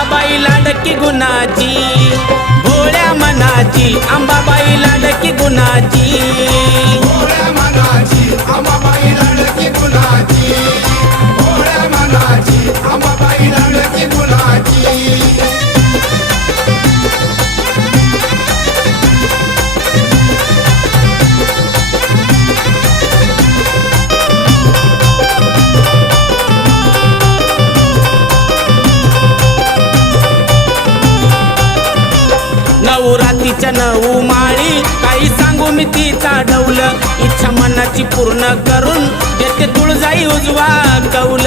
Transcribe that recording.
अंबाबाई लाडकी गुणाची, भोळ्या मनाची अंबाबाई लाडकी गुणाची, भोळ्या मनाची अंबाबाई लाडकी गुणाची, भोळ्या मनाची अंबाबाई लाडकी गुणाची. नवरात्रीच्या 9 माळी काही सांगू मी तिचा डौल, इच्छा मनाची पूर्ण करून देते तुळजाई उजवा कौल.